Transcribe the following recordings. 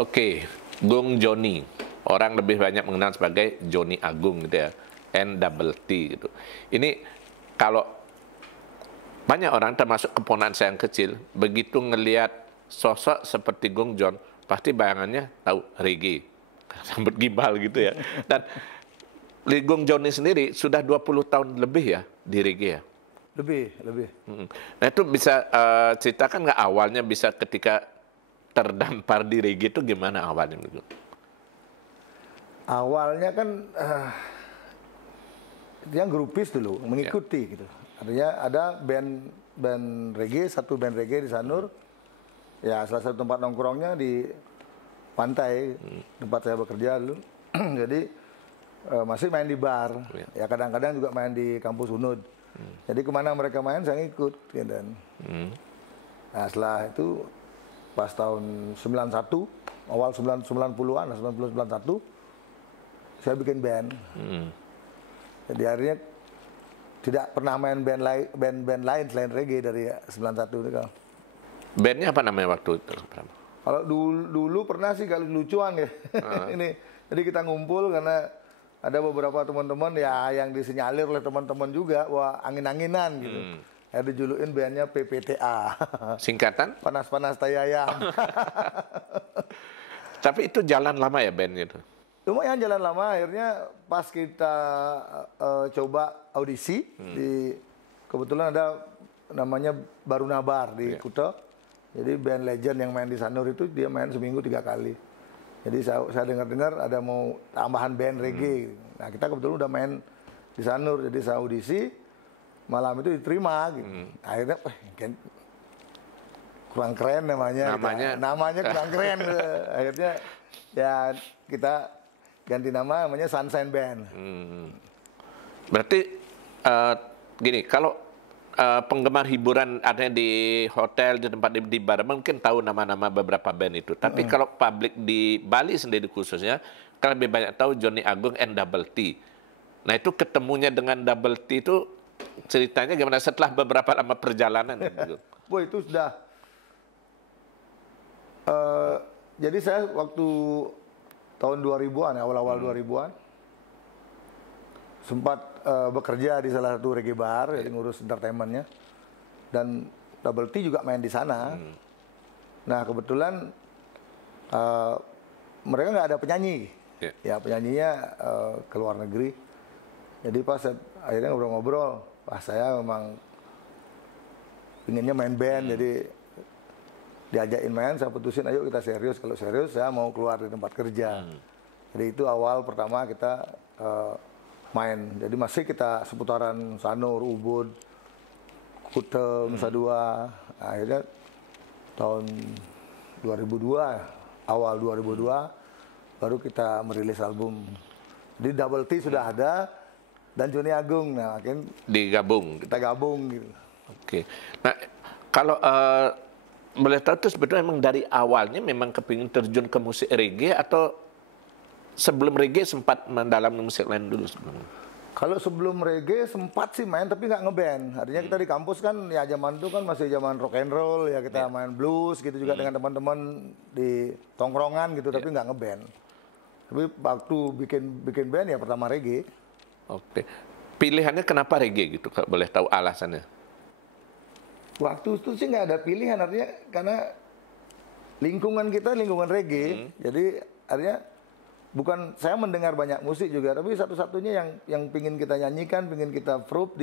Oke, Gung Joni. Orang lebih banyak mengenal sebagai Joni Agung gitu ya. N-double-T gitu. Ini kalau banyak orang termasuk keponakan saya yang kecil, begitu ngelihat sosok seperti Gung Jon, pasti bayangannya tahu reggae. Sambut gimbal gitu ya. Dan Gung Joni sendiri sudah 20 tahun lebih ya di reggae ya. Lebih. Nah itu bisa ceritakan nggak awalnya bisa ketika terdampar di reggae itu gimana awalnya? Awalnya kan dia grupis dulu, mengikuti gitu. Artinya ada band reggae, satu band reggae di Sanur. Ya salah satu tempat nongkrongnya di pantai, tempat saya bekerja dulu. Jadi masih main di bar. Ya kadang-kadang juga main di kampus Unud. Jadi kemana mereka main saya ngikut. Gitu. Nah setelah itu pas tahun 91, awal 90-an, 91, saya bikin band. Jadi akhirnya tidak pernah main band lain selain reggae dari 91 itu kan. Bandnya apa namanya waktu itu? Kalau dulu pernah sih kalau lucuan ya. Ini jadi kita ngumpul karena ada beberapa teman-teman ya yang disinyalir oleh teman-teman juga wah angin-anginan gitu. Ya dijulukin bandnya PPTA. Singkatan? Panas-panas tayayam. Tapi itu jalan lama ya bandnya itu? Lumayan jalan lama, akhirnya pas kita coba audisi, kebetulan ada namanya Barunabar di Kuta. Jadi band legend yang main di Sanur itu dia main seminggu 3 kali. Jadi saya dengar-dengar ada mau tambahan band reggae. Nah kita kebetulan udah main di Sanur, jadi saya audisi, malam itu diterima. Gitu. Akhirnya kurang keren namanya. Namanya kurang keren. Akhirnya ya kita ganti nama namanya Sunshine Band. Berarti gini, kalau penggemar hiburan ada di hotel, di tempat di bar, mungkin tahu nama-nama beberapa band itu. Tapi kalau publik di Bali sendiri khususnya, kan lebih banyak tahu Joni Agung N-double-T. Nah itu ketemunya dengan Double T itu ceritanya gimana setelah beberapa lama perjalanan? Gitu. Wah itu sudah. Jadi saya waktu tahun 2000-an, awal-awal 2000-an, sempat bekerja di salah satu reggae bar, jadi ngurus entertainmentnya. Dan Double T juga main di sana. Nah kebetulan mereka nggak ada penyanyi. Ya penyanyinya ke luar negeri. Jadi pas akhirnya ngobrol-ngobrol, pas saya memang inginnya main band, jadi diajakin main, saya putusin ayo kita serius. Kalau serius saya mau keluar dari tempat kerja. Jadi itu awal pertama kita main. Jadi masih kita seputaran Sanur, Ubud, Kuta, Nusa Dua. Akhirnya tahun 2002, awal 2002 baru kita merilis album. Jadi Double T sudah ada dan Joni Agung. Nah, akhirnya digabung. Kita gabung gitu. Oke. Nah, kalau boleh tahu itu sebetulnya memang dari awalnya memang kepingin terjun ke musik reggae atau sebelum reggae sempat mendalami musik lain dulu sebelumnya? Kalau sebelum reggae sempat sih main tapi nggak ngeband. Artinya kita di kampus kan ya zaman itu kan masih zaman rock and roll ya kita main blues gitu juga dengan teman-teman di tongkrongan gitu tapi nggak ngeband. Tapi waktu bikin band ya pertama reggae. Oke. Pilihannya kenapa reggae gitu? Kalau boleh tahu alasannya? Waktu itu sih nggak ada pilihan artinya karena lingkungan kita lingkungan reggae. Jadi artinya bukan saya mendengar banyak musik juga, tapi satu-satunya yang pingin kita nyanyikan, pingin kita proof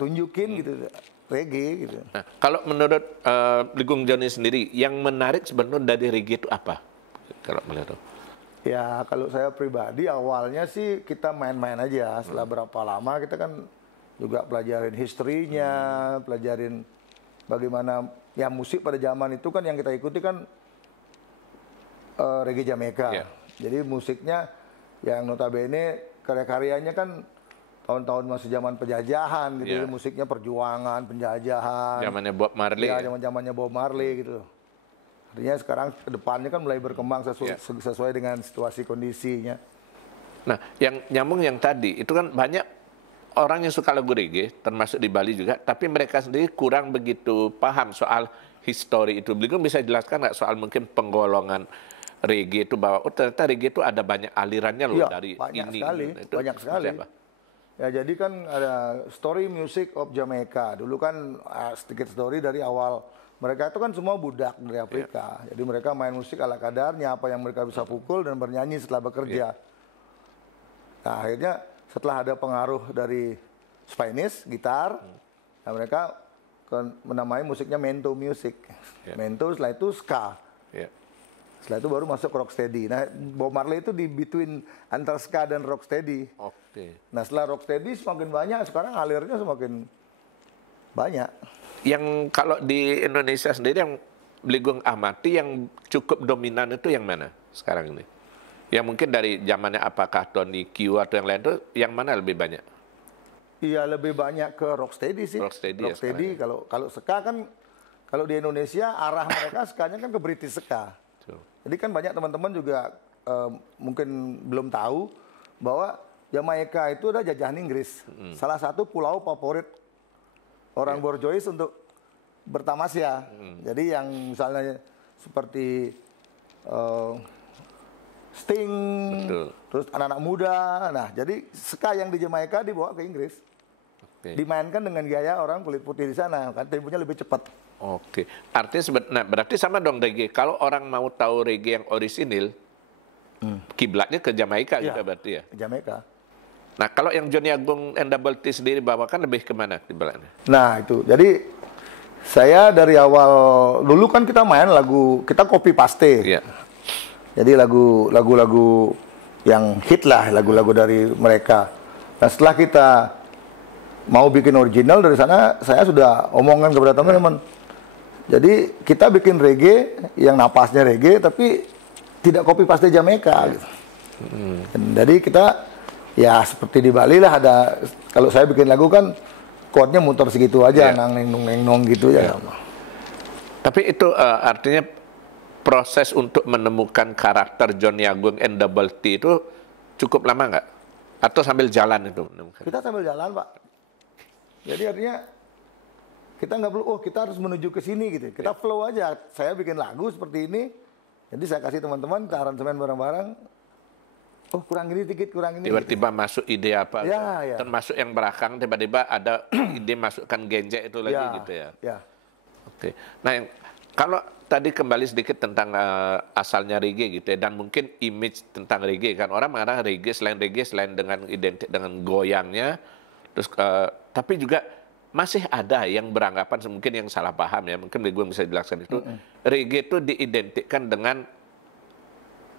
tunjukin gitu, reggae gitu. Nah, kalau menurut Gung Joni sendiri, yang menarik sebenarnya dari reggae itu apa? Kalau melihat ya kalau saya pribadi awalnya sih kita main-main aja. Setelah berapa lama kita kan juga pelajarin historinya, pelajarin bagaimana ya musik pada zaman itu kan yang kita ikuti kan reggae Jamaica. Jadi musiknya yang notabene karya-karyanya kan tahun-tahun masih zaman penjajahan gitu. Jadi musiknya perjuangan, penjajahan. Zamannya Bob Marley. Ya, zamannya Bob Marley gitu. Artinya sekarang ke depannya kan mulai berkembang sesuai dengan situasi kondisinya. Nah, yang nyambung yang tadi, itu kan banyak orang yang suka lagu reggae, termasuk di Bali juga, tapi mereka sendiri kurang begitu paham soal history itu. Beliau bisa jelaskan nggak soal mungkin penggolongan reggae itu, bahwa ternyata reggae itu ada banyak alirannya loh, Iya, dari banyak ini. sekali, Itu banyak seperti sekali. apa? Ya jadi kan ada story music of Jamaica. Dulu kan sedikit story dari awal. Mereka itu kan semua budak dari Afrika. Jadi mereka main musik ala kadarnya, apa yang mereka bisa pukul dan bernyanyi setelah bekerja. Nah akhirnya setelah ada pengaruh dari Spanish, gitar, nah mereka menamai musiknya mento music. Mento, setelah itu ska. Setelah itu baru masuk rocksteady. Nah, Bob Marley itu di between antara ska dan rocksteady. Nah, setelah rocksteady semakin banyak, sekarang alirnya semakin banyak. Yang kalau di Indonesia sendiri yang Bligong amati yang cukup dominan itu yang mana sekarang ini? Yang mungkin dari zamannya apakah Tony Q atau yang lain itu, yang mana lebih banyak? Iya, lebih banyak ke rocksteady sih. Rocksteady ya, kalau ska kan, kalau di Indonesia arah mereka skanya kan ke British ska. Jadi kan banyak teman-teman juga mungkin belum tahu bahwa Jamaika itu ada jajahan Inggris. Salah satu pulau favorit orang Borjois untuk bertamasya. Jadi yang misalnya seperti Sting, terus anak-anak muda. Nah, jadi ska yang di Jamaika dibawa ke Inggris. Dimainkan dengan gaya orang kulit putih di sana, kan temponya lebih cepat. Artinya nah, berarti sama dong reggae. Kalau orang mau tahu reggae yang orisinil, kiblatnya ke Jamaika gitu berarti ya? Jamaika. Nah, kalau yang Johnny Agung and Double T sendiri bawakan lebih kemana kiblatnya? Nah, itu. Jadi saya dari awal dulu kan kita main lagu, kita copy paste. Jadi lagu-lagu yang hit lah, lagu-lagu dari mereka. Nah, setelah kita mau bikin original dari sana, saya sudah omongkan kepada teman-teman. Jadi kita bikin reggae yang napasnya reggae, tapi tidak copy paste Jamaica. Gitu. Jadi kita ya seperti di Bali lah, ada, kalau saya bikin lagu kan chordnya muter segitu aja, nang neng nong gitu ya. Tapi itu artinya proses untuk menemukan karakter Johnny Agung and Double T itu cukup lama nggak? Atau sambil jalan itu? Kita sambil jalan, Pak. Jadi artinya kita nggak perlu, kita harus menuju ke sini gitu. Kita flow aja. Saya bikin lagu seperti ini, jadi saya kasih teman-teman aransemen bareng-bareng. Oh, kurang ini dikit, kurang ini. Tiba-tiba masuk ide apa? Ya. Termasuk yang belakang tiba-tiba ada ide masukkan genjek itu lagi gitu ya. Nah, kalau tadi kembali sedikit tentang asalnya reggae gitu ya, dan mungkin image tentang reggae kan, orang mengatakan reggae selain dengan identik dengan goyangnya, terus tapi juga masih ada yang beranggapan, mungkin yang salah paham ya, mungkin gue bisa jelaskan itu, reggae itu diidentikan dengan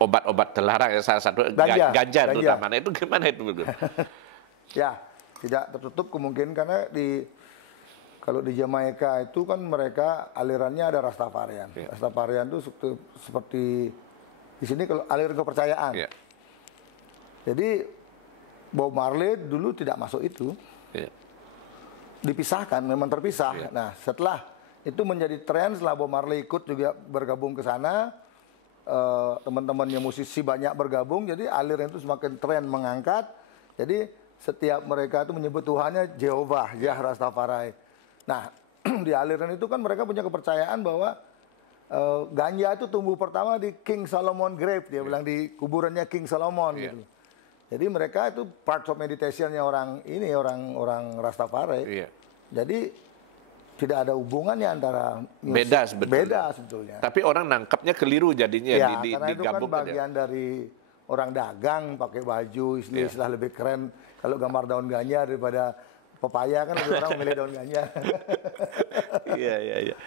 obat-obat terlarang ya, salah satu ganja terutama. Itu gimana itu? Ya, tidak tertutup kemungkinan karena kalau di Jamaika itu kan mereka alirannya ada Rastafarian. Rastafarian itu seperti di sini kalau aliran kepercayaan. Jadi Bob Marley dulu tidak masuk itu. Dipisahkan, memang terpisah. Nah, setelah itu menjadi tren, setelah Bob Marley ikut juga bergabung ke sana, teman-temannya musisi banyak bergabung, jadi aliran itu semakin tren mengangkat. Jadi setiap mereka itu menyebut Tuhannya Jehovah, Jah Rastafari. Nah, di aliran itu kan mereka punya kepercayaan bahwa ganja itu tumbuh pertama di King Solomon grave, dia bilang di kuburannya King Solomon gitu. Jadi mereka itu part of meditation-nya orang Rastafari. Jadi tidak ada hubungannya antara beda sebetulnya. Tapi orang nangkapnya keliru jadinya karena itu kan bagian dari orang dagang pakai baju istilah lebih keren kalau gambar daun ganja daripada pepaya, kan lebih orang memilih daun ganja. Iya.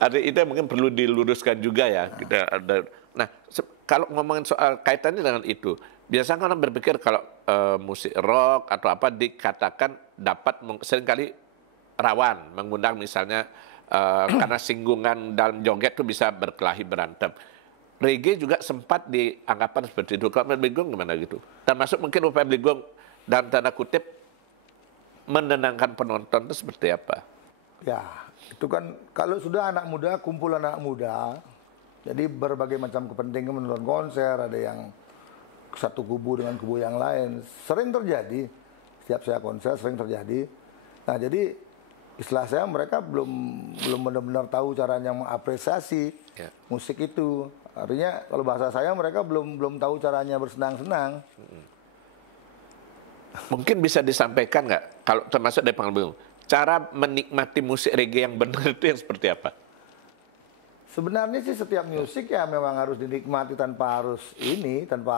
Ada itu mungkin perlu diluruskan juga ya. Nah, kalau ngomongin soal kaitannya dengan itu, biasanya orang berpikir kalau musik rock atau apa dikatakan dapat seringkali rawan mengundang misalnya karena singgungan dalam joget itu bisa berkelahi berantem. Reggae juga sempat dianggapan seperti itu. Kalau Bligong gimana gitu? Termasuk mungkin upaya Bligong dalam tanda kutip menenangkan penonton itu seperti apa? Ya, itu kan kalau sudah anak muda, kumpul anak muda, jadi berbagai macam kepentingan menonton konser, ada yang satu kubu dengan kubu yang lain. Sering terjadi, setiap saya konser sering terjadi. Nah, jadi istilah saya mereka belum benar-benar tahu caranya mengapresiasi musik itu. Artinya kalau bahasa saya mereka belum tahu caranya bersenang-senang. Mungkin bisa disampaikan nggak, kalau termasuk dari pengalaman, cara menikmati musik reggae yang benar itu yang seperti apa? Sebenarnya sih setiap musik ya memang harus dinikmati tanpa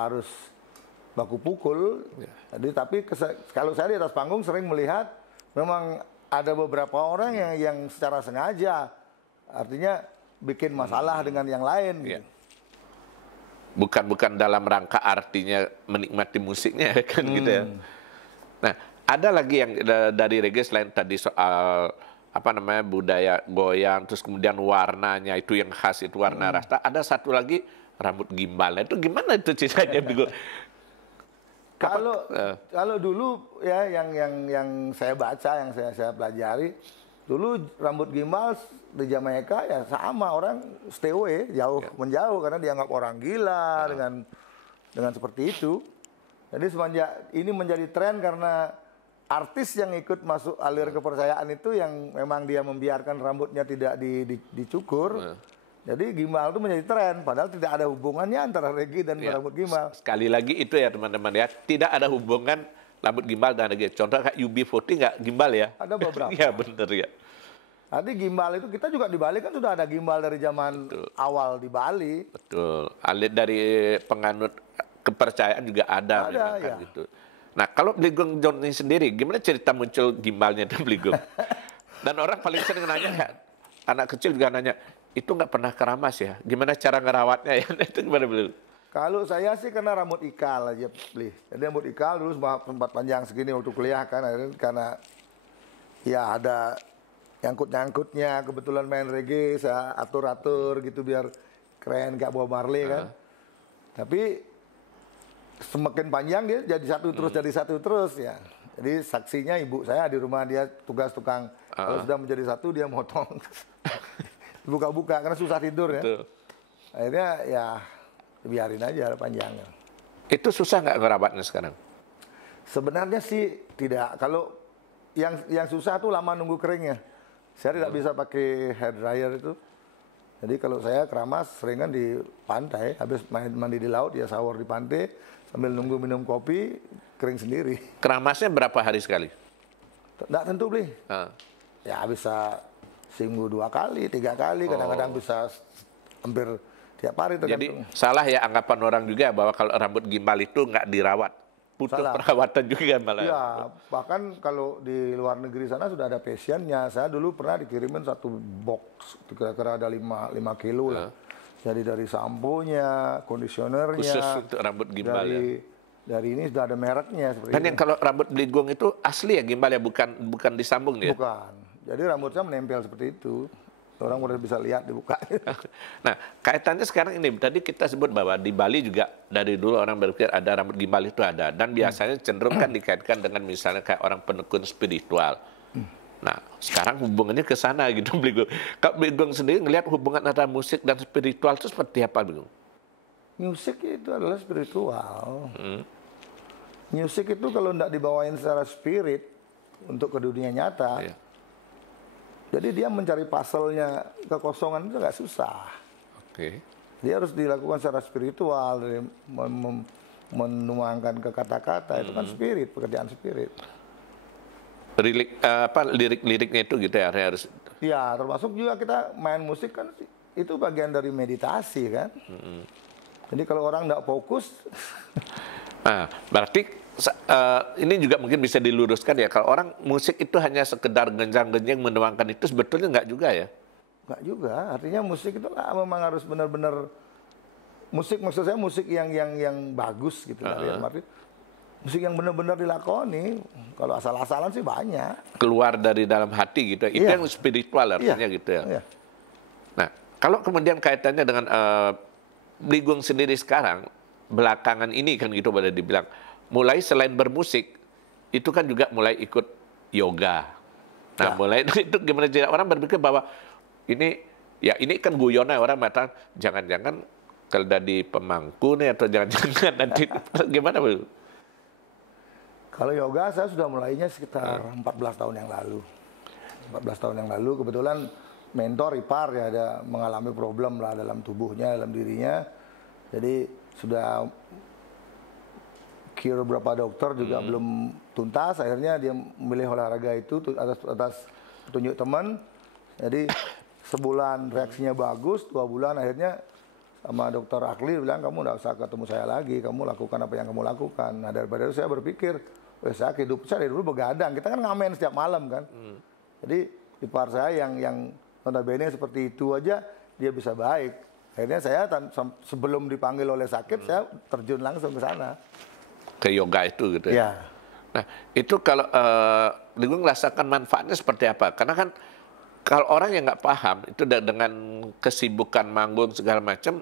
harus baku pukul. Jadi tapi kalau saya di atas panggung sering melihat memang ada beberapa orang yang secara sengaja, artinya bikin masalah dengan yang lain. Gitu. Bukan dalam rangka artinya menikmati musiknya kan gitu ya. Nah, ada lagi yang dari reggae selain tadi soal budaya goyang, terus kemudian warnanya itu yang khas itu warna rasta. Ada satu lagi rambut gimbal. Itu gimana itu ceritanya? Kalau dulu ya yang saya baca, yang saya pelajari, dulu rambut gimbal di Jamaika ya sama orang stay away, menjauh karena dianggap orang gila dengan seperti itu. Jadi semenjak ini menjadi tren karena artis yang ikut masuk alir kepercayaan itu yang memang dia membiarkan rambutnya tidak dicukur. Jadi gimbal itu menjadi tren, padahal tidak ada hubungannya antara reggae dan rambut gimbal. Sekali lagi itu ya teman-teman ya, tidak ada hubungan rambut gimbal dan reggae. Contoh kayak UB40 nggak gimbal ya? Ada beberapa. Iya benar ya. Tadi gimbal itu kita juga di Bali kan sudah ada gimbal dari zaman awal di Bali. Betul. Alit dari penganut kepercayaan juga ada memang kan gitu. Nah, kalau Bligong Johnny sendiri, gimana cerita muncul gimbalnya itu Bligong? Dan orang paling sering nanya, anak kecil juga nanya, itu nggak pernah keramas ya? Gimana cara ngerawatnya ya? Itu gimana Bligong? Kalau saya sih kena rambut ikal aja, beli. Jadi rambut ikal dulu sempat panjang segini waktu kuliah kan, karena ya ada nyangkut-nyangkutnya, kebetulan main reggae, saya atur-atur gitu biar keren kayak Bob Marley kan. Tapi semakin panjang dia jadi satu terus ya. Jadi saksinya ibu saya di rumah, dia tugas tukang. Kalau sudah menjadi satu dia motong. Buka-buka karena susah tidur ya. Akhirnya ya biarin aja panjangnya. Itu susah nggak ngerawatnya sekarang? Sebenarnya sih tidak. Kalau yang susah tuh lama nunggu keringnya. Saya tidak bisa pakai hair dryer itu. Jadi kalau saya keramas seringan di pantai, habis mandi di laut ya shower di pantai sambil nunggu minum kopi, kering sendiri. Keramasnya berapa hari sekali? Tidak tentu beli. Ya bisa seminggu 2 kali, 3 kali, kadang-kadang bisa hampir tiap hari tergantung. Jadi salah ya anggapan orang juga bahwa kalau rambut gimbal itu nggak dirawat. Butuh perawatan juga malah. Ya, bahkan kalau di luar negeri sana sudah ada passionnya. Saya dulu pernah dikirimin satu box, kira-kira ada 5 kilo lah. Jadi dari sampo-nya, kondisionernya. Khusus untuk rambut gimbal dari ini sudah ada mereknya. Dan yang kalau rambut Bligong itu asli ya gimbal ya, bukan disambung dia? Bukan. Jadi rambutnya menempel seperti itu. Orang udah bisa lihat dibuka. Nah, kaitannya sekarang ini, tadi kita sebut bahwa di Bali juga dari dulu orang berpikir ada rambut gimbal itu ada. Dan biasanya cenderung kan dikaitkan dengan misalnya kayak orang penekun spiritual. Nah, sekarang hubungannya ke sana gitu, Bligong. Kalau Bligong sendiri ngelihat hubungan antara musik dan spiritual itu seperti apa, Bligong? Musik itu adalah spiritual. Musik itu kalau tidak dibawain secara spirit untuk ke dunia nyata, jadi dia mencari puzzle-nya kekosongan itu nggak susah. Dia harus dilakukan secara spiritual, menuangkan ke kata-kata, itu kan spirit, pekerjaan spirit. Lirik-liriknya itu gitu ya harus. Ya, termasuk juga kita main musik kan itu bagian dari meditasi kan. Jadi kalau orang nggak fokus, nah, berarti ini juga mungkin bisa diluruskan ya, kalau orang musik itu hanya sekedar genjang-genjang menuangkan itu sebetulnya nggak juga ya? Nggak juga, artinya musik itu memang harus benar-benar musik, maksud saya musik yang bagus gitu. Musik yang benar-benar dilakoni, kalau asal-asalan sih banyak. Keluar dari dalam hati gitu, itu yang spiritual artinya gitu ya. Nah, kalau kemudian kaitannya dengan Bligong sendiri sekarang, belakangan ini kan gitu boleh dibilang, mulai selain bermusik, itu kan juga mulai ikut yoga. Nah, mulai itu gimana cara orang berpikir bahwa ini kan guyonan, orang mengatakan jangan-jangan kalau dari pemangku nih atau jangan-jangan nanti gimana Bu? Kalau yoga saya sudah mulainya sekitar 14 tahun yang lalu. 14 tahun yang lalu kebetulan mentor ipar ya ada mengalami problem lah dalam tubuhnya, dalam dirinya. Jadi sudah cure beberapa dokter juga belum tuntas. Akhirnya dia memilih olahraga itu atas petunjuk teman. Jadi sebulan reaksinya bagus, 2 bulan akhirnya sama dokter Akli bilang kamu nggak usah ketemu saya lagi, kamu lakukan apa yang kamu lakukan. Nah daripada itu saya berpikir, saya hidup saya dari dulu begadang, kita kan ngamen setiap malam kan. Jadi ipar saya yang notabene seperti itu aja dia bisa baik. Akhirnya saya sebelum dipanggil oleh sakit, saya terjun langsung ke sana. Ke yoga itu gitu ya? Ya. Nah, itu kalau Ligung merasakan manfaatnya seperti apa? Karena kan kalau orang yang nggak paham, itu dengan kesibukan manggung segala macam,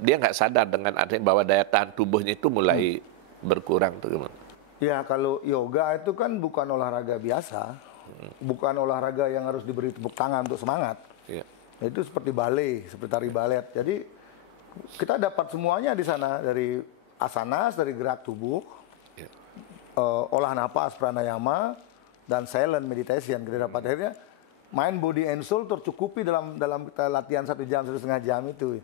dia nggak sadar dengan adanya bahwa daya tahan tubuhnya itu mulai berkurang. Tuh gimana? Ya, kalau yoga itu kan bukan olahraga biasa. Bukan olahraga yang harus diberi tepuk tangan untuk semangat. Ya. Itu seperti ballet, seperti tari balet. Jadi kita dapat semuanya di sana, dari asanas, dari gerak tubuh, olah napas pranayama, dan silent meditation. Kita dapat akhirnya mind, body, and soul tercukupi dalam kita latihan 1 jam, 1,5 jam itu.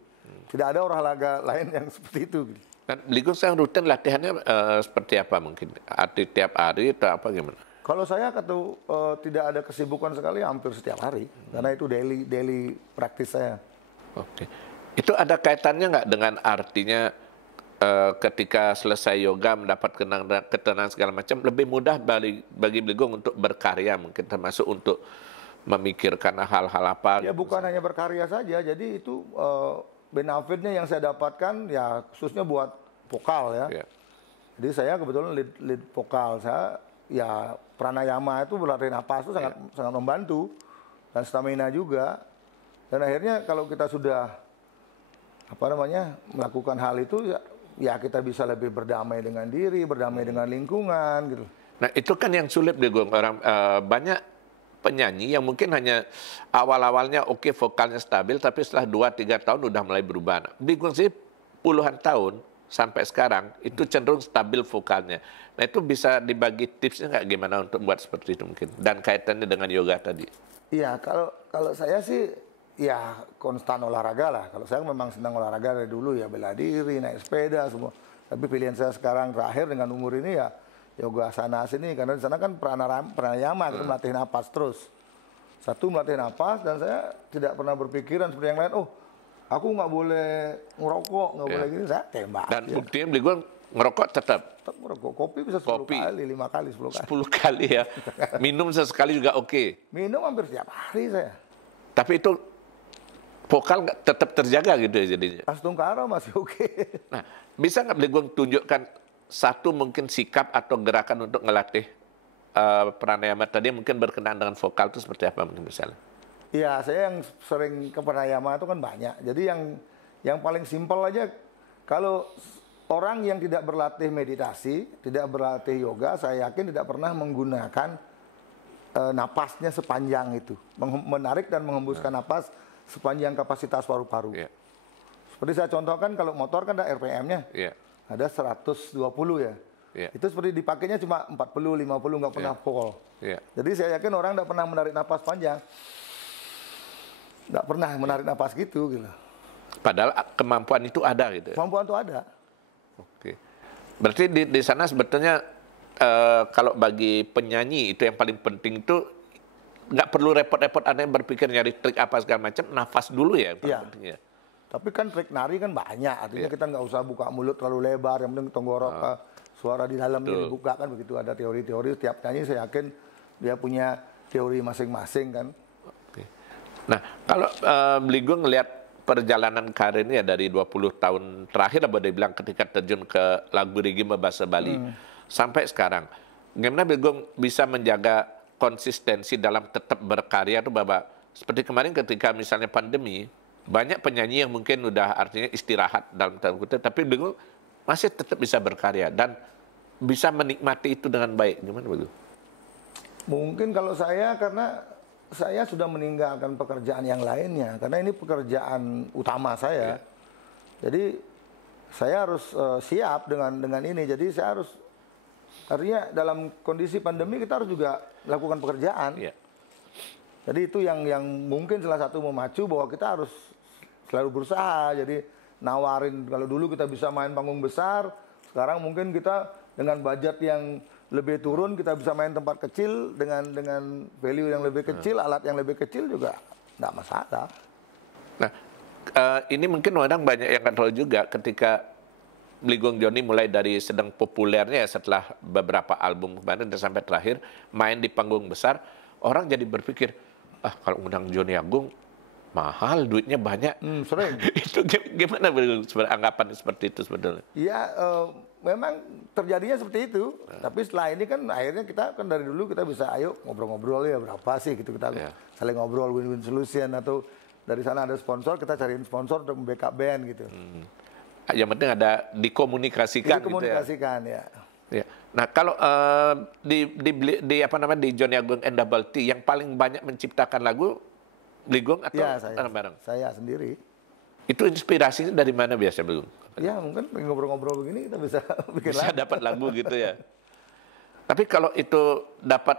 Tidak ada olahraga lain yang seperti itu. Dan Ligung sekarang rutin latihannya seperti apa mungkin? Tiap hari atau apa gimana? Kalau saya tidak ada kesibukan sekali, hampir setiap hari. Karena itu daily practice saya. Oke. Itu ada kaitannya nggak dengan artinya ketika selesai yoga mendapat ketenangan segala macam, lebih mudah bagi Ligung untuk berkarya mungkin, termasuk untuk memikirkan hal-hal apa? Ya bukan hanya berkarya saja, jadi itu benefitnya yang saya dapatkan ya khususnya buat vokal ya. Ya. Jadi saya kebetulan lead vokal, saya ya pranayama itu berlatih napas itu sangat membantu, dan stamina juga. Dan akhirnya kalau kita sudah melakukan hal itu ya kita bisa lebih berdamai dengan diri, berdamai dengan lingkungan gitu. Nah itu kan yang sulit Ligung, orang banyak penyanyi yang mungkin hanya awal-awalnya oke vokalnya stabil, tapi setelah 2-3 tahun udah mulai berubah. Ligung sih puluhan tahun sampai sekarang itu cenderung stabil vokalnya. Nah itu bisa dibagi tipsnya nggak gimana untuk buat seperti itu mungkin, dan kaitannya dengan yoga tadi? Iya, kalau saya sih ya konstan olahraga lah. Kalau saya memang senang olahraga dari dulu ya, bela diri, naik sepeda semua. Tapi pilihan saya sekarang terakhir dengan umur ini ya yoga asanas ini, karena di sana kan pranayama, kita melatih napas terus. Satu melatih napas, dan saya tidak pernah berpikiran seperti yang lain. Oh, aku nggak boleh ngerokok, nggak boleh gini, saya tembak. Dan buktinya Ligung ngerokok tetap ngerokok, kopi bisa 10 kali, 5 kali, 10 kali. 10 kali ya. Minum sesekali juga oke. Minum hampir setiap hari saya. Tapi itu vokal tetap terjaga gitu ya jadinya. Astungkara masih oke. Nah, bisa nggak Ligung tunjukkan satu mungkin sikap atau gerakan untuk ngelatih pranayama tadi mungkin berkenaan dengan vokal itu seperti apa mungkin misalnya? Iya, saya yang sering ke pranayama itu kan banyak. Jadi yang paling simpel aja, kalau orang yang tidak berlatih meditasi, tidak berlatih yoga, saya yakin tidak pernah menggunakan napasnya sepanjang itu. Menarik dan menghembuskan napas sepanjang kapasitas paru-paru. Yeah. Seperti saya contohkan, kalau motor kan ada RPM-nya. Yeah. Ada 120 ya. Yeah. Itu seperti dipakainya cuma 40, 50, nggak pernah pol. Yeah. Jadi saya yakin orang nggak pernah menarik napas panjang. Nggak pernah menarik napas gitu. Padahal kemampuan itu ada gitu. Kemampuan itu ada. Oke. Berarti di sana sebetulnya kalau bagi penyanyi itu yang paling penting itu nggak perlu repot-repot ada yang berpikir nyari trik apa segala macam, nafas dulu ya. Iya. Tapi kan trik nari kan banyak, artinya kita nggak usah buka mulut terlalu lebar, yang penting tenggorok suara di dalamnya dibuka kan begitu. Ada teori-teori, setiap nyanyi saya yakin dia punya teori masing-masing kan. Oke. Nah kalau Ligung ngelihat perjalanan karir ini ya dari 20 tahun terakhir, boleh bilang ketika terjun ke lagu Reggae bahasa Bali sampai sekarang, gimana Ligung bisa menjaga konsistensi dalam tetap berkarya itu, bahwa seperti kemarin ketika misalnya pandemi, banyak penyanyi yang mungkin udah artinya istirahat dalam tanda kutip, tapi Ligung masih tetap bisa berkarya dan bisa menikmati itu dengan baik. Gimana begitu? Mungkin kalau saya, karena saya sudah meninggalkan pekerjaan yang lainnya, karena ini pekerjaan utama saya. Jadi saya harus siap dengan ini. Jadi saya harus, artinya dalam kondisi pandemi kita harus juga lakukan pekerjaan. Jadi itu yang mungkin salah satu memacu bahwa kita harus selalu berusaha. Jadi nawarin, kalau dulu kita bisa main panggung besar, sekarang mungkin kita dengan budget yang lebih turun, kita bisa main tempat kecil dengan value yang lebih kecil, alat yang lebih kecil juga nggak masalah. Nah, ini mungkin orang banyak yang nggak tahu juga ketika Ligong Johnny mulai dari sedang populernya setelah beberapa album kemarin dan sampai terakhir main di panggung besar, orang jadi berpikir, kalau undang Johnny Agung mahal, duitnya banyak. Sering. Itu gimana anggapan seperti itu sebetulnya? Iya, memang terjadinya seperti itu. Tapi setelah ini kan akhirnya kita kan dari dulu kita bisa ayo ngobrol-ngobrol ya berapa sih gitu, kita saling ngobrol, win-win solution, atau dari sana ada sponsor, kita cariin sponsor untuk membackup band gitu. Yang penting ada dikomunikasikan. Dikomunikasikan gitu ya. Ya. Nah, kalau di apa namanya di Johnny Agung and Double T yang paling banyak menciptakan lagu Ligong atau bareng-bareng? Saya sendiri. Itu inspirasinya dari mana biasa, Ligong? Ya mungkin ngobrol-ngobrol begini kita bisa bikin bisa dapat lagu gitu ya. Tapi kalau itu dapat,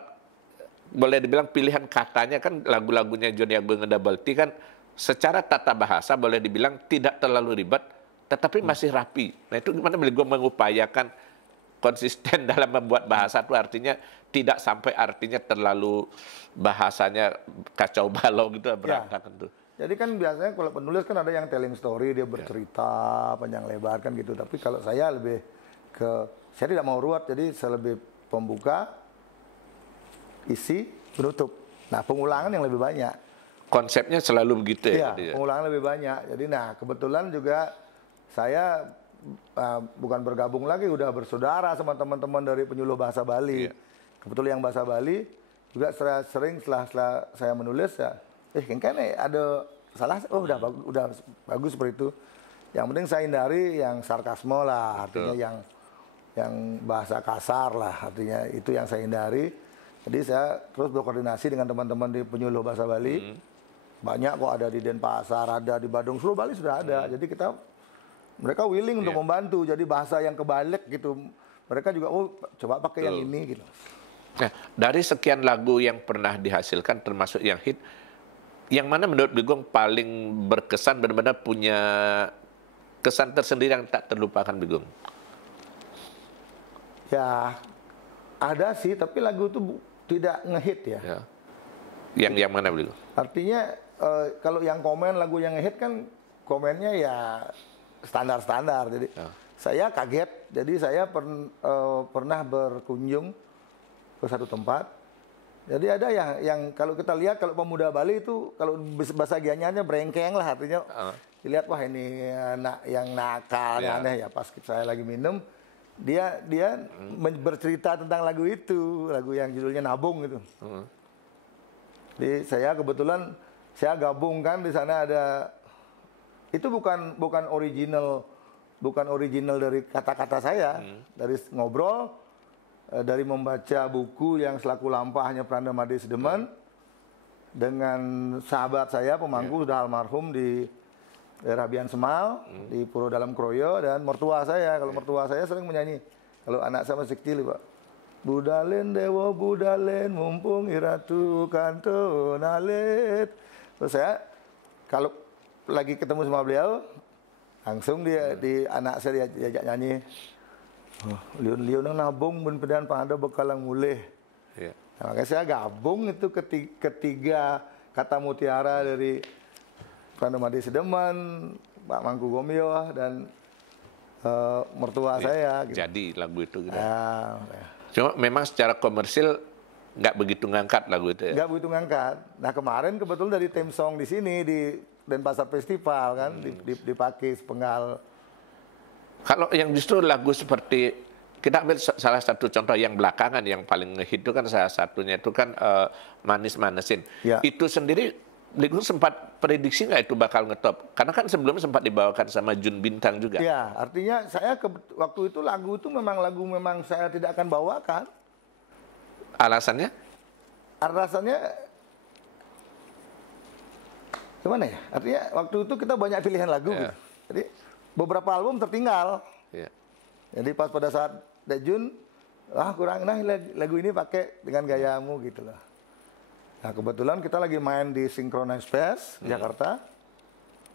boleh dibilang pilihan katanya kan lagu-lagunya Johnny Agung and Double T kan secara tata bahasa boleh dibilang tidak terlalu ribet, tetapi masih rapi. Nah itu gimana Ligong mengupayakan konsisten dalam membuat bahasa itu, artinya tidak sampai artinya terlalu bahasanya kacau balau gitu berantakan tuh. Jadi kan biasanya kalau penulis kan ada yang telling story, dia bercerita panjang lebar kan gitu. Tapi kalau saya lebih saya tidak mau ruwet, jadi saya lebih pembuka, isi, penutup. Nah pengulangan yang lebih banyak. Konsepnya selalu begitu ya? Iya, pengulangan lebih banyak. Jadi kebetulan juga saya bukan bergabung lagi, udah bersaudara sama teman-teman dari penyuluh bahasa Bali. Kebetulan yang bahasa Bali juga sering setelah saya menulis ya, kayaknya ada salah, udah bagus seperti itu. Yang penting saya hindari yang sarkasme lah, artinya yang bahasa kasar lah, artinya itu yang saya hindari. Jadi saya terus berkoordinasi dengan teman-teman di penyuluh bahasa Bali. Banyak kok, ada di Denpasar, ada di Badung, seluruh Bali sudah ada. Jadi mereka willing untuk membantu. Jadi bahasa yang kebalik gitu, mereka juga coba pakai yang ini gitu. Nah, dari sekian lagu yang pernah dihasilkan termasuk yang hit, yang mana menurut Ligong paling berkesan, benar-benar punya kesan tersendiri yang tak terlupakan, Ligong? Ya ada sih, tapi lagu itu tidak ngehit ya. Yang mana, Ligong? Artinya kalau yang komen lagu yang ngehit kan komennya ya standar-standar. Jadi saya kaget. Jadi saya pernah berkunjung ke satu tempat. Jadi ada yang kalau kita lihat, kalau pemuda Bali itu kalau bahasa Gianyarnya brengkeng lah, artinya dilihat wah ini anak yang nakal, aneh ya. Pas saya lagi minum, dia bercerita tentang lagu itu, lagu yang judulnya Nabung gitu. Jadi saya kebetulan saya gabungkan di sana ada, itu bukan original dari kata-kata saya, dari ngobrol, dari membaca buku yang Selaku Lampah Hanya Pranda Made Sedeman, dengan sahabat saya pemangku sudah almarhum di daerah Bian Semal, di Puro Dalam Kroyo, dan mertua saya. Kalau mertua saya sering menyanyi, kalau anak saya masih kecil Pak, budalen dewo budalen mumpung iratu kanto nalet. Terus saya kalau lagi ketemu sama beliau, langsung di anak saya diajak nyanyi, liun nang nabung ben pedan pada bekalang mulih. Nah, makanya saya gabung itu ketiga kata mutiara dari Pranda Made Sedeman, Pak Mangku Gomyo dan mertua saya. Gitu. Jadi lagu itu gitu. Cuma memang secara komersil nggak begitu ngangkat lagu itu ya? Nggak begitu ngangkat. Nah kemarin kebetulan dari theme song di sini, di Denpasar Festival kan, dipakai sepenggal. Kalau yang justru lagu seperti, kita ambil salah satu contoh yang belakangan yang paling ngehit itu kan salah satunya itu kan Manis Manesin. Itu sendiri Ligong sempat prediksi nggak itu bakal ngetop? Karena kan sebelumnya sempat dibawakan sama Jun Bintang juga. Ya, artinya saya waktu itu lagu itu memang saya tidak akan bawakan. Alasannya? Alasannya gimana ya? Artinya waktu itu kita banyak pilihan lagu. Gitu. Jadi beberapa album tertinggal. Jadi pas pada saat Dejun, kurang lagu ini pakai dengan gayamu gitu loh. Nah kebetulan kita lagi main di Synchronize Fest Jakarta.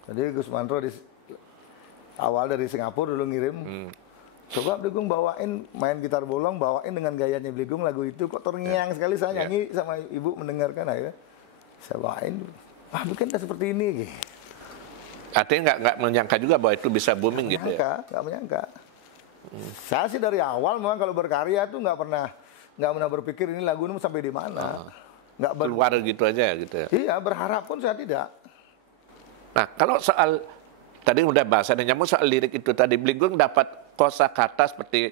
Jadi Gus Mandro awal dari Singapura dulu ngirim. Coba Bligung bawain, main gitar bolong, bawain dengan gayanya Bligung lagu itu, kok terngiang sekali saya nyanyi sama ibu mendengarkan, akhirnya saya bawain, bikin seperti ini gitu. Artinya nggak menyangka juga bahwa itu bisa booming gitu ya? Nggak menyangka. Saya sih dari awal memang kalau berkarya tuh nggak pernah berpikir ini lagu ini sampai di mana. Keluar gitu aja gitu ya? Iya, berharap pun saya tidak. Nah, kalau soal, tadi udah bahas, ada nyambung soal lirik itu tadi, Bligung dapat kosakata seperti,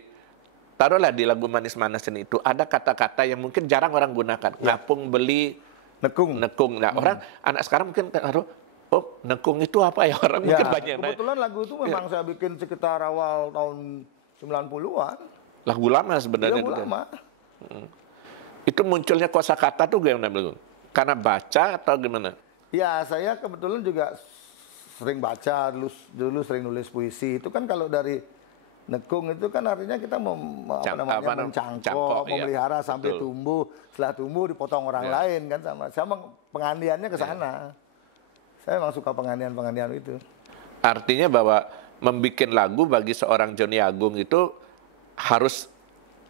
taruhlah di lagu Manis Manasin itu, ada kata-kata yang mungkin jarang orang gunakan. Ngapung, beli, nekung. Nah, orang, anak sekarang mungkin taruh, oh, nekung itu apa ya? Orang mungkin banyak. Kebetulan lagu itu memang saya bikin sekitar awal tahun 90-an. Lagu lama sebenarnya. Lagu lama. Itu munculnya kosakata tuh gimana, Bligung? Karena baca atau gimana? Ya, saya kebetulan juga sering baca, dulu sering nulis puisi. Itu kan kalau dari nekung itu kan artinya kita mencangkok, memelihara sampai tumbuh. Setelah tumbuh dipotong orang lain kan sama pengandiannya ke sana. Saya memang suka pengandian itu. Artinya bahwa membuat lagu bagi seorang Joni Agung itu harus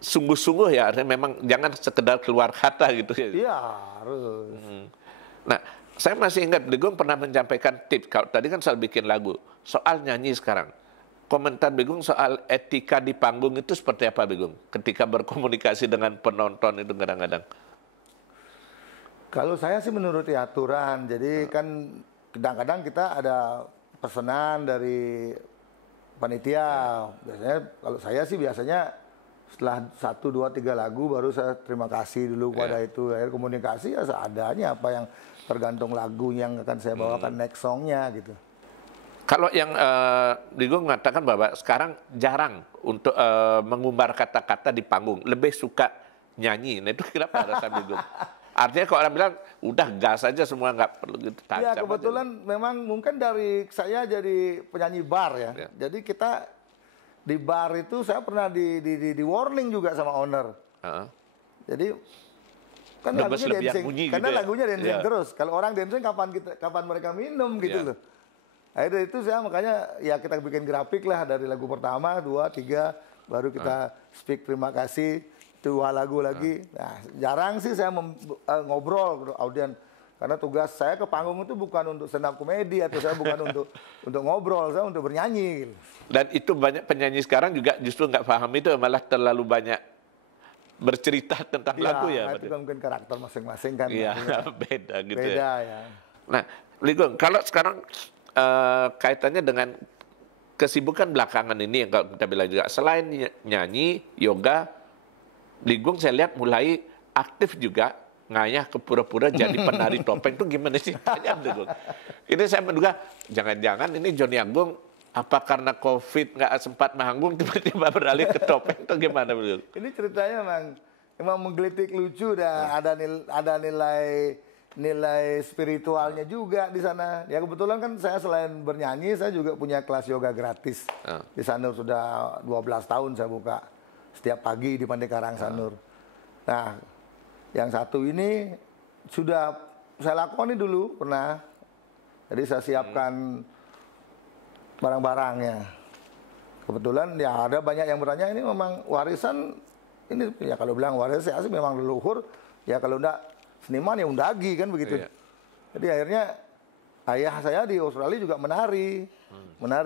sungguh-sungguh ya, artinya memang jangan sekedar keluar kata gitu ya. Iya, harus. Nah, saya masih ingat Bligung pernah menyampaikan tips, kalau tadi kan soal bikin lagu, soal nyanyi sekarang. Komentar Bligung soal etika di panggung itu seperti apa, Bligung? Ketika berkomunikasi dengan penonton itu kadang-kadang. Kalau saya sih menuruti aturan, jadi kan kadang-kadang kita ada pesanan dari panitia. Biasanya kalau saya sih biasanya setelah 1, 2, 3 lagu baru saya terima kasih dulu pada itu. Akhir komunikasi ya seadanya, apa yang tergantung lagu yang akan saya bawakan next songnya gitu. Kalau yang Bligung mengatakan bahwa sekarang jarang untuk mengumbar kata-kata di panggung, lebih suka nyanyi. Nah itu kenapa rasa Bligung? Artinya kalau orang bilang udah gas aja semua, nggak perlu gitu tancap. Ya kebetulan aja. Memang mungkin dari saya jadi penyanyi bar ya. Jadi kita di bar itu saya pernah di warning juga sama owner. Jadi kan lagunya dancing, karena gitu lagunya dancing terus. Kalau orang dancing kapan mereka minum gitu loh. Akhirnya itu saya makanya ya kita bikin grafik lah dari lagu pertama, 2, 3, baru kita speak terima kasih, 2 lagu lagi. Nah jarang sih saya ngobrol audien, karena tugas saya ke panggung itu bukan untuk stand up komedi atau saya bukan untuk ngobrol, saya untuk bernyanyi. Dan itu banyak penyanyi sekarang juga justru nggak paham itu, malah terlalu banyak bercerita tentang lagu ya. Itu kan mungkin karakter masing-masing kan. Iya, beda gitu. Beda ya. Nah, Bligung, kalau sekarang kaitannya dengan kesibukan belakangan ini yang kita bilang juga, selain nyanyi, yoga, Bligung saya lihat mulai aktif juga ngayah ke pura-pura jadi penari topeng. Itu gimana sih? Ini saya menduga jangan-jangan ini Joni Agung apa karena COVID nggak sempat manggung tiba-tiba beralih ke topeng itu gimana, Bligung? Ini ceritanya emang menggelitik lucu dah. Ada nilai spiritualnya juga di sana. Ya kebetulan kan saya selain bernyanyi, saya juga punya kelas yoga gratis. Di Sanur sudah 12 tahun saya buka. Setiap pagi di Pandai Karang Sanur. Nah, yang satu ini sudah saya lakoni dulu pernah. Jadi saya siapkan barang-barangnya. Kebetulan ya ada banyak yang bertanya, ini memang warisan, ini ya kalau bilang warisan sih memang leluhur. Ya kalau enggak seniman ya undagi kan begitu. Jadi akhirnya ayah saya di Australia juga menari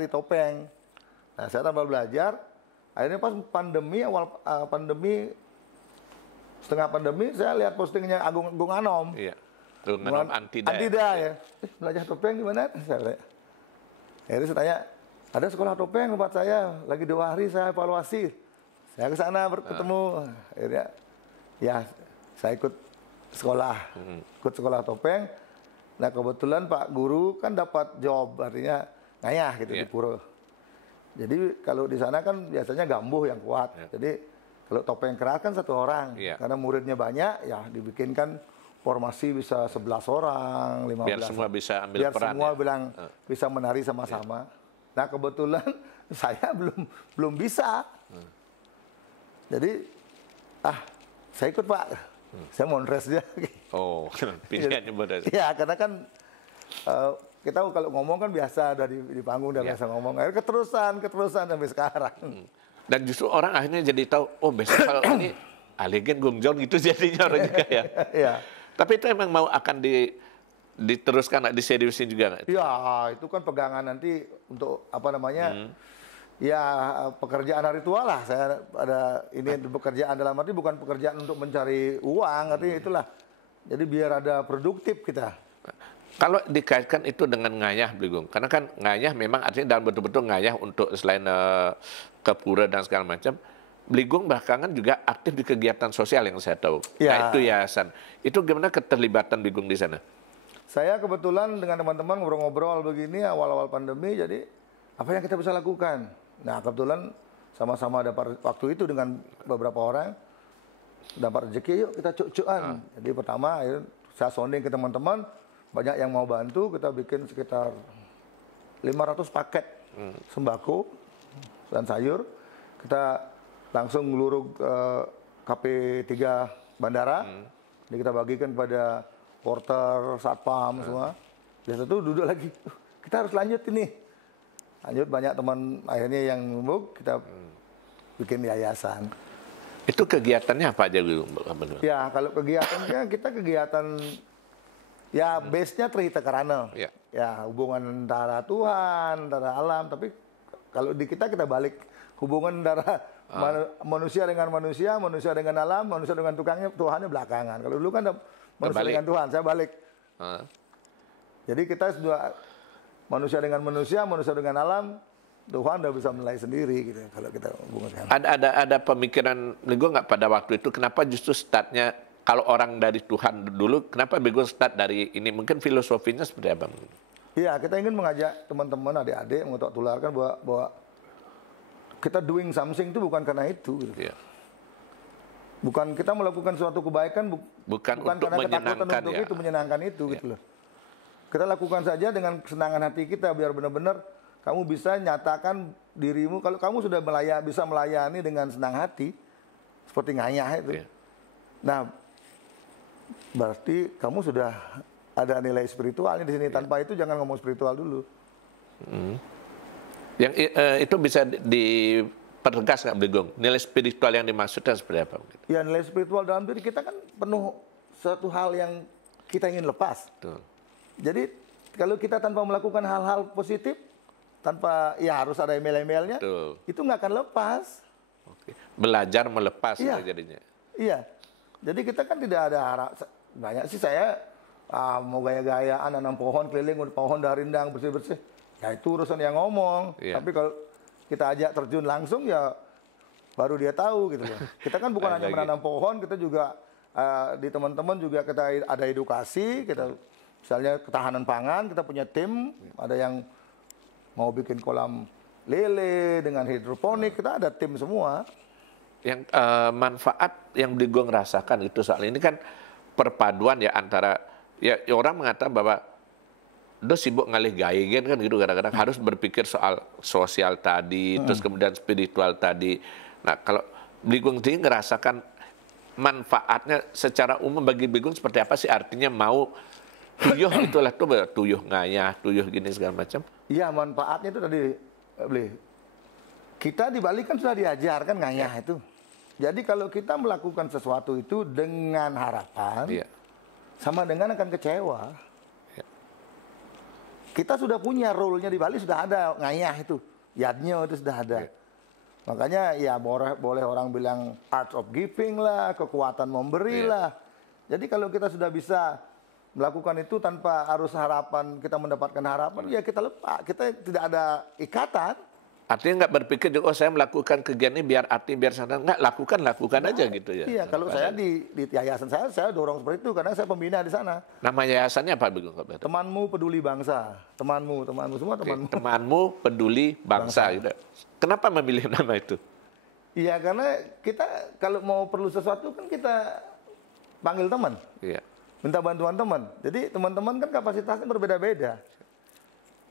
topeng. Nah saya tambah belajar. Akhirnya pas pandemi, setengah pandemi saya lihat postingnya Agung Anom. Iya. Anom Antida ya. Belajar topeng gimana? Akhirnya saya tanya, ada sekolah topeng tempat saya, lagi 2 hari saya evaluasi. Saya ke sana bertemu. Akhirnya ya saya ikut sekolah topeng. Nah kebetulan Pak Guru kan dapat job, artinya ngayah gitu di Puro. Jadi kalau di sana kan biasanya gambuh yang kuat. Jadi kalau topeng keras kan 1 orang. Karena muridnya banyak, ya dibikinkan formasi bisa 11 orang, 15. Biar semua bisa ambil biar peran. Semua bilang bisa menari sama-sama. Nah kebetulan saya belum bisa. Jadi saya ikut Pak. Saya montres dia. Oh, pilihannya benar. Iya, karena kan kita kalau ngomong kan biasa udah di panggung udah biasa ngomong. Akhirnya keterusan sampai sekarang. Dan justru orang akhirnya jadi tahu, oh besok kalau ini Aligen Gung Jon gitu jadinya orang juga ya. Iya. Tapi itu emang mau akan diteruskan, diseriusin juga nggak? Ya, itu kan pegangan nanti untuk apa namanya? Ya pekerjaan hari tua lah. Saya ada ini pekerjaan dalam arti bukan pekerjaan untuk mencari uang, artinya itulah. Jadi biar ada produktif kita. Kalau dikaitkan itu dengan ngayah, Bligong, karena kan ngayah memang artinya dalam betul-betul ngayah untuk selain ke pura dan segala macam. Bligong belakangan juga aktif di kegiatan sosial yang saya tahu. Ya. Nah, itu yayasan. Itu gimana keterlibatan Bligong di sana? Saya kebetulan dengan teman-teman ngobrol-ngobrol begini awal-awal pandemi, jadi apa yang kita bisa lakukan? Nah, kebetulan sama-sama dapat waktu itu dengan beberapa orang, dapat rezeki, yuk kita cuk-cukan. Jadi pertama, saya sounding ke teman-teman, banyak yang mau bantu, kita bikin sekitar 500 paket sembako dan sayur. Kita langsung ngelurug KP3 Bandara, jadi kita bagikan kepada porter, satpam, semua. Biasa itu duduk lagi, kita harus lanjut ini. Lanjut banyak teman akhirnya yang numbuk, kita bikin yayasan. Itu kegiatannya apa aja dulu? Ya, kalau kegiatannya kita kegiatan ya base-nya Trihita Karana. Ya. Ya, hubungan antara Tuhan, antara alam, tapi kalau di kita balik hubungan antara manusia dengan manusia, manusia dengan alam, manusia dengan tukangnya, Tuhannya belakangan. Kalau dulu kan manusia dengan Tuhan, saya balik. Jadi kita sudah manusia dengan manusia dengan alam, Tuhan udah bisa menilai sendiri gitu kalau kita hubungkan. Ada pemikiran Bligong nggak pada waktu itu kenapa justru startnya kalau orang dari Tuhan dulu, kenapa Bligong start dari ini? Mungkin filosofinya seperti apa? Iya, kita ingin mengajak teman-teman, adik-adik untuk tularkan bahwa kita doing something itu bukan karena itu. Gitu. Iya. Bukan kita melakukan suatu kebaikan, bukan untuk karena menyenangkan ketakutan untuk ya. itu, menyenangkan itu gitu loh. Kita lakukan saja dengan kesenangan hati kita biar benar-benar kamu bisa nyatakan dirimu. Kalau kamu sudah bisa melayani dengan senang hati, seperti ngayah itu. Iya. Nah, berarti kamu sudah ada nilai spiritualnya di sini. Tanpa itu jangan ngomong spiritual dulu. Yang itu bisa dipertegas nggak Bligong? Nilai spiritual yang dimaksudkan seperti apa? Ya, nilai spiritual dalam diri kita kan penuh suatu hal yang kita ingin lepas. Betul. Jadi kalau kita tanpa melakukan hal-hal positif, tanpa ya harus ada email-emailnya, itu nggak akan lepas. Oke. Belajar melepas Iya. jadinya. Iya. Jadi kita kan tidak ada harap. Banyak sih saya mau gaya-gayaan nanam pohon keliling pohon dari rindang bersih-bersih. Ya itu urusan yang ngomong. Iya. Tapi kalau kita ajak terjun langsung ya baru dia tahu gitu loh. Kita kan bukan hanya menanam pohon, kita juga di teman-teman juga kita ada edukasi, kita misalnya ketahanan pangan, kita punya tim, ada yang mau bikin kolam lele dengan hidroponik, kita ada tim semua. Yang manfaat yang Bligong rasakan itu soal ini kan perpaduan ya antara ya orang mengatakan bahwa udah sibuk ngalih gaegen kan gitu kadang-kadang harus berpikir soal sosial tadi, terus kemudian spiritual tadi. Nah kalau Bligong ini ngerasakan manfaatnya secara umum bagi Bligong seperti apa sih? Artinya mau tuyuh itulah tuh tuyuh ngayah, tuyuh gini segala macam. Iya, manfaatnya itu tadi beli. Kita di Bali kan sudah diajarkan ngayah itu. Jadi kalau kita melakukan sesuatu itu dengan harapan, sama dengan akan kecewa. Kita sudah punya role-nya di Bali, sudah ada ngayah itu. Yadnya itu sudah ada. Makanya ya boleh orang bilang art of giving lah, kekuatan memberi lah. Jadi kalau kita sudah bisa melakukan itu tanpa harus harapan, kita mendapatkan harapan, ya kita lepas. Kita tidak ada ikatan. Artinya nggak berpikir, oh saya melakukan kegiatan ini biar biar sana. Nggak, lakukan aja gitu ya. Iya, kalau saya di yayasan saya dorong seperti itu, karena saya pembina di sana. Nama yayasannya apa? Temanmu Peduli Bangsa. Temanmu semua temanmu. Temanmu Peduli Bangsa. Gitu. Kenapa memilih nama itu? Iya, karena kita kalau mau perlu sesuatu kan kita panggil teman. Iya. Minta bantuan teman. Jadi teman-teman kan kapasitasnya berbeda-beda.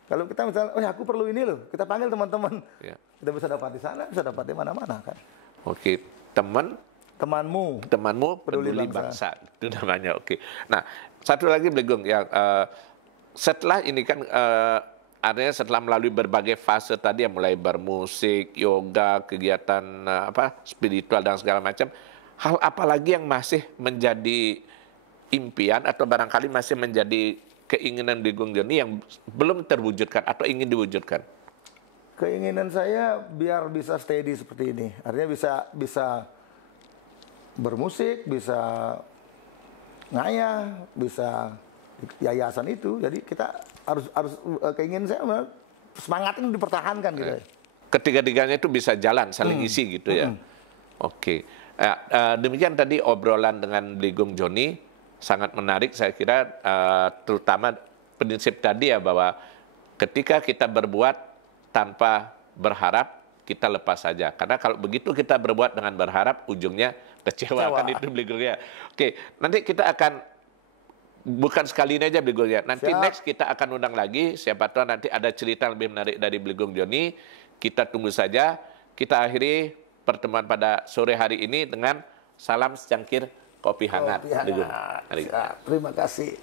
Kalau kita misalnya, oh ya aku perlu ini loh, kita panggil teman-teman. Ya. Kita bisa dapat di sana, bisa dapat di mana-mana kan. Oke, teman temanmu. Peduli bangsa. Itu namanya. Oke. Nah, satu lagi Blegong yang setelah ini kan artinya setelah melalui berbagai fase tadi, yang mulai bermusik, yoga, kegiatan spiritual dan segala macam, hal apa lagi yang masih menjadi impian atau barangkali masih menjadi keinginan Blegong Joni yang belum terwujudkan atau ingin diwujudkan? Keinginan saya biar bisa steady seperti ini. Artinya bisa bermusik, bisa ngayah, bisa yayasan itu. Jadi kita harus keinginan saya semangat ini dipertahankan gitu. Ketiga-tiganya itu bisa jalan, saling isi gitu ya. Oke. Demikian tadi obrolan dengan Blegong Joni, sangat menarik saya kira, terutama prinsip tadi ya, bahwa ketika kita berbuat tanpa berharap, kita lepas saja. Karena kalau begitu kita berbuat dengan berharap, ujungnya kecewa. Kan itu Blegong ya. Oke, nanti kita akan, bukan sekali ini aja Blegong ya. Nanti next kita akan undang lagi, siapa tahu nanti ada cerita lebih menarik dari Blegong Joni. Kita tunggu saja. Kita akhiri pertemuan pada sore hari ini dengan salam secangkir kopi hangat. Terima kasih.